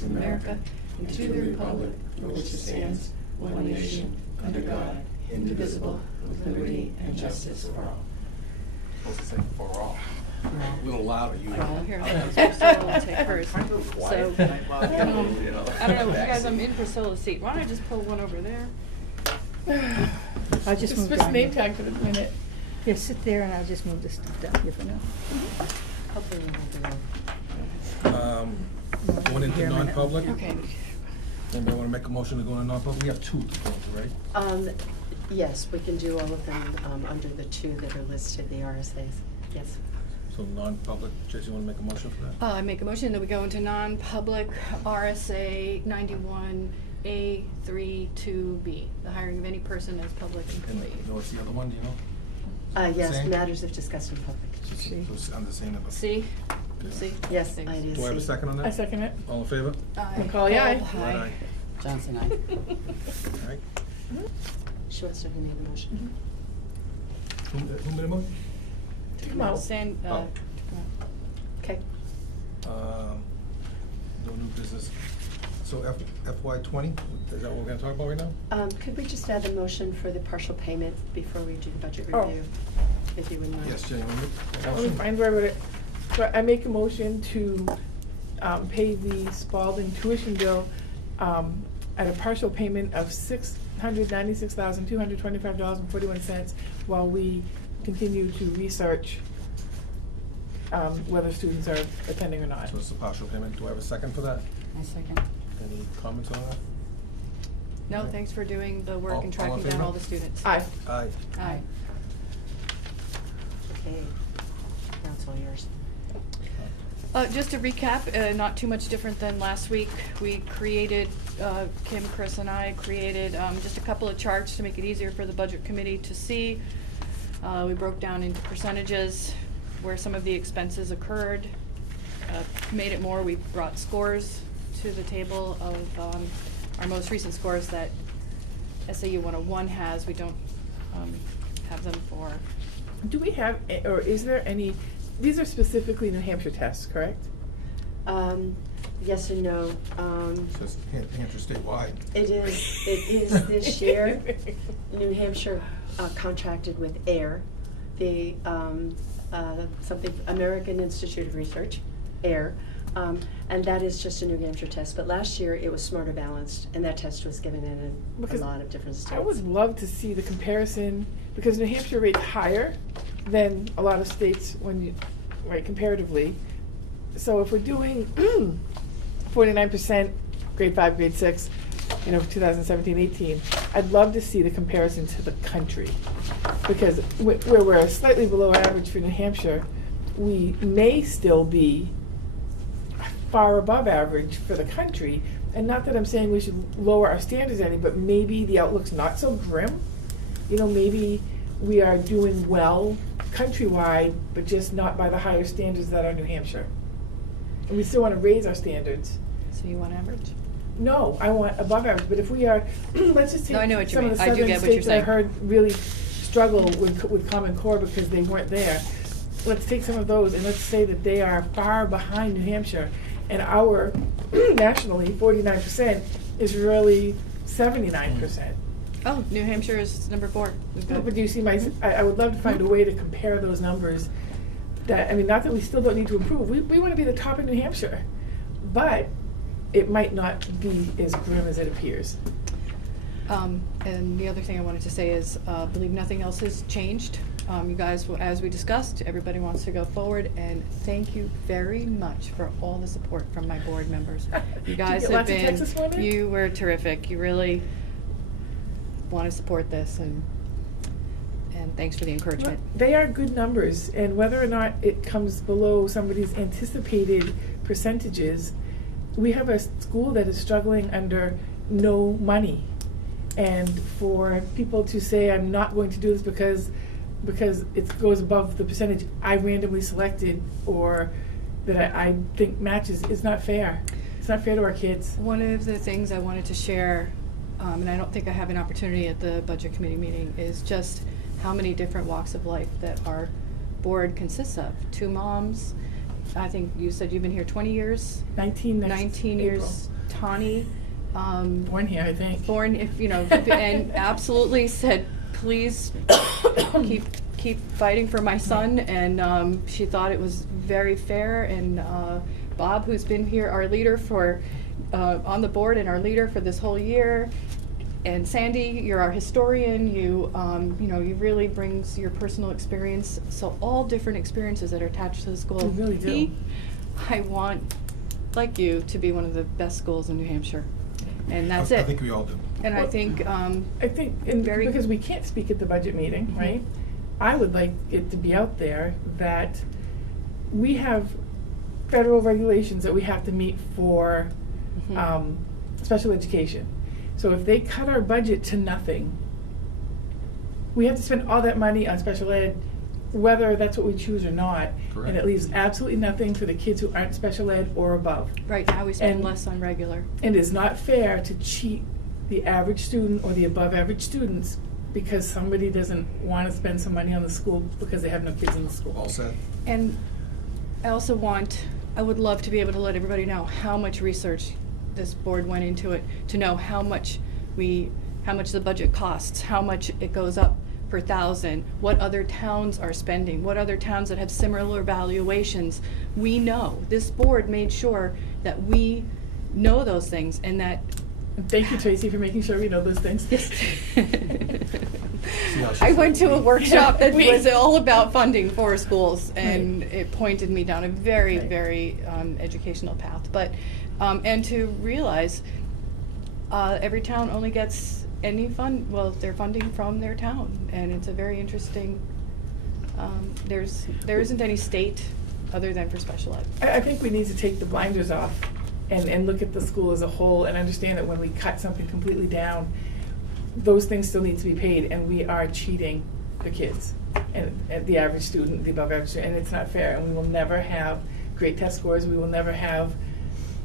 States of America, and to the republic for which it stands, one nation, under God, indivisible, with liberty and justice for all. Supposed to say for all. A little louder, you. Here, Priscilla will take hers. So, I I don't know, you guys, I'm in Priscilla's seat. Why don't I just pull one over there? I'll just move Switch down name here. tag for the minute. Here, sit there and I'll just move this stuff down here for now. Hopefully we won't be long. Going into Here a minute. non-public? Okay. Anybody want to make a motion to go into non-public? We have two to go to, right? Yes, we can do all of them under the two that are listed, the RSAs. Yes. So non-public, Jesse, you want to make a motion for that? I make a motion that we go into non-public RSA 91A 3-2B, the hiring of any person as public employee. And what's the other one, do you know? Yes, Same? matters if discussed in public. See. So it's on the same number. C? C? Yes, Thanks. I do. Do I have a second on that? I second it. All in favor? Aye. Macaulay, aye. Oh, aye. Johnson, aye. All right. She wants to know who made the motion. Who made a motion? Come out. Sand, Oh. come out. Okay. No new business. So FY 20, is that what we're going to talk about right now? Could we just add the motion for the partial payment before we do the budget Oh. review, if you wouldn't mind? Yes, Jenny, want to make a Let me motion? find where I wrote it. So I make a motion to pay the Spalding tuition bill at a partial payment of $696,225.41 while we continue to research whether students are attending or not. So it's a partial payment. Do I have a second for that? I second. Any comments on that? No, thanks for doing the work and All in tracking down favor? all the students. Aye. Aye. Aye. Okay. Now it's all yours. Just to recap, not too much different than last week. We created, Kim, Chris, and I created just a couple of charts to make it easier for the budget committee to see. We broke down into percentages where some of the expenses occurred. Made it more, we brought scores to the table of our most recent scores that SAU 101 has. We don't have them for. Do we have, or is there any, these are specifically New Hampshire tests, correct? Yes and no. It says Hampshire statewide. It is this year. New Hampshire contracted with AIR, the American Institute of Research, AIR, and that is just a New Hampshire test. But last year it was Smarter Balanced, and that test was given in a Because lot of different states. I would love to see the comparison, because New Hampshire rates higher than a lot of states when you, right, comparatively. So if we're doing 49% grade 5, grade 6, you know, 2017-18, I'd love to see the comparison to the country. Because where we're slightly below average for New Hampshire, we may still be far above average for the country. And not that I'm saying we should lower our standards any, but maybe the outlook's not so grim. You know, maybe we are doing well countrywide, but just not by the higher standards that are New Hampshire. And we still want to raise our standards. So you want average? No, I want above average, but if we are, let's just take No, I know what you some mean. of the I do southern get what you're states that I saying. heard really struggle with Common Core because they weren't there. Let's take some of those and let's say that they are far behind New Hampshire, and our nationally 49% is really 79%. Oh, New Hampshire is number 4. We've No, got- but do you see I would love to find a way to compare those numbers. That, I mean, not that we still don't need to improve. We want to be the top in New Hampshire, but it might not be as grim as it appears. And the other thing I wanted to say is, believe nothing else has changed. You guys, as we discussed, everybody wants to go forward, and thank you very much for all the support from my board members. You guys get have lots of texts this morning? you were terrific. You really want to support this, and thanks for the encouragement. They are good numbers, and whether or not it comes below somebody's anticipated percentages, we have a school that is struggling under no money. And for people to say, I'm not going to do this because it goes above the percentage I randomly selected or that I think matches, is not fair. It's not fair to our kids. One of the things I wanted to share, and I don't think I have an opportunity at the budget committee meeting, is just how many different walks of life that our board consists of. 2 moms, I think you said you've been here 20 years? 19 next 19 years. Tani, Born here, I think. born, if, you know, and absolutely said, please keep fighting for my son, and she thought it was very fair, and Bob, who's been here, our leader for, on the board and our leader for this whole year, and Sandy, you're our historian, you know, you really brings your personal experience, so all different experiences that are attached to the school. You really do. I want, like you, to be one of the best schools in New Hampshire, and that's I it. think we all do. And I Well, think, I think, Very- because we can't speak at the budget meeting, Mhm. right? I would like it to be out there that we have federal regulations that we have to meet for Mhm. special education. So if they cut our budget to nothing, we have to spend all that money on special ed, whether that's what we choose or not. Correct. And it leaves absolutely nothing for the kids who aren't special ed or above. right now we spend and- less on regular. And it's not fair to cheat the average student or the above average students because somebody doesn't want to spend some money on the school because they have no kids in the school. All set? And I also I would love to be able to let everybody know how much research this board went into it, to know how much the budget costs, how much it goes up per thousand, what other towns are spending, what other towns that have similar valuations. We know, this board made sure that we know those things, and that And thank you, Tracy, for making sure we know those things. how she I went to a said. workshop that We- was all about funding for schools, and it pointed me down a very, Right. very educational path. But, and to realize, every town only gets any their funding from their town, and it's a very interesting, there isn't any state other than for special ed. I think we need to take the blinders off and look at the school as a whole and understand that when we cut something completely down, those things still need to be paid, and we are cheating the kids and the average student, the above average student, and it's not fair. And we will never have great test scores. We will never have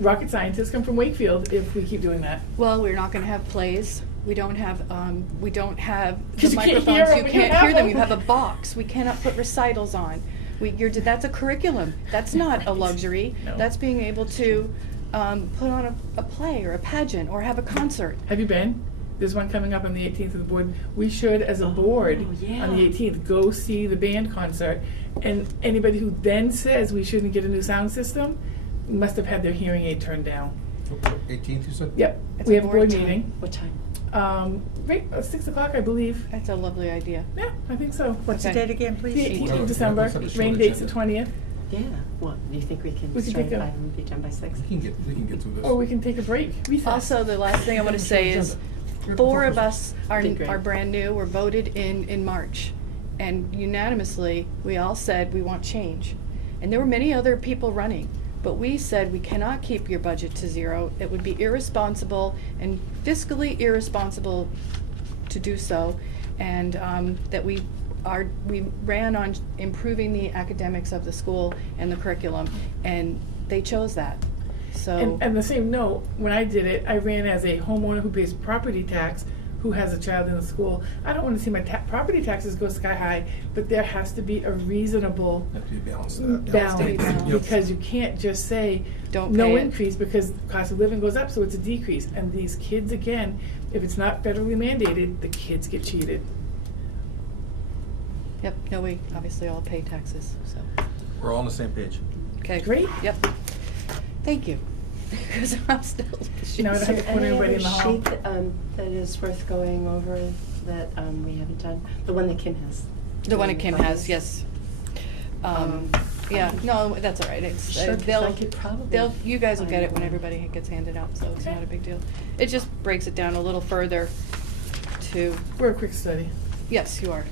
rocket scientists come from Wakefield if we keep doing that. Well, we're not gonna have plays. We don't have the 'Cause you can't hear microphones. them You when you can't have hear them. them. You have a box. We cannot put recitals on. That's a curriculum. That's not a luxury. No. That's being able to put on a play or a pageant or have a concert. Have you been? There's one coming up on the 18th of the board. We should, as a board, yeah. on the 18th, go see the band concert. And anybody who then says we shouldn't get a new sound system must have had their hearing aid turned down. 18th, you said? Yep, It's we a have a board board meeting. What time? Right, 6 o'clock, I believe. That's a lovely idea. Yeah, I think so. What's the Okay. date again, The please? 18th Well, of December, that's a short rain date's the agenda. 20th. Yeah, well, do you think we can We can start take at a- 5 and be done by 6? We can get through this. Or we can take a break, recess. Also, the last thing I want to say is, 4 of us Be great. are brand new, were voted in March. And unanimously, we all said we want change. And there were many other people running, but we said we cannot keep your budget to zero. It would be irresponsible and fiscally irresponsible to do so. And that we ran on improving the academics of the school and the curriculum, and they chose that. So. And the same note, when I did it, I ran as a homeowner who pays property tax, who has a child in the school. I don't want to see my property taxes go sky high, but there has to be a reasonable Have to be balanced. Yep. balance, Yep. because you can't just say Don't no pay it. increase because the cost of living goes up, so it's a decrease. And these kids, again, if it's not federally mandated, the kids get cheated. Yep, no, we obviously all pay taxes, so, We're all on the same page. okay. Great. Yep. Thank you, because I'm still. Now I don't have to put Any everybody other in the hall. sheet that is worth going over that we haven't done? The one that Kim has. The one that Kim Finance. has, yes. Yeah, no, that's all right, it's, Sure, 'cause I could probably you guys will get it find when one. everybody gets handed out, so it's Okay. not a big deal. It just breaks it down a little further to, We're a quick study. yes, you are.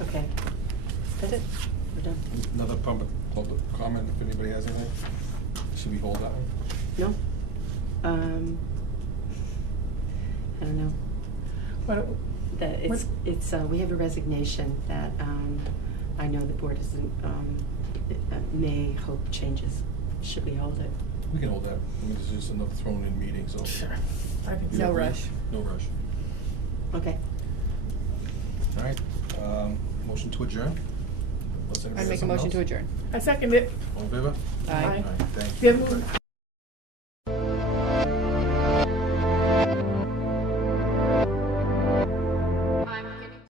Okay. That's it. We're done. Another public comment, if anybody has anything? Should we hold that one? No? I don't know. What- That it's, we have a resignation that, I know the board isn't, may hope changes. Should we hold it? We can hold that. I mean, this is just another thrown-in meeting, so. Sure, I think You so. No agree? rush. No rush. Okay. All right, motion to adjourn? Unless anybody I has make a something motion to else? adjourn. I second it. All in favor? Aye. Thank You you. have moved-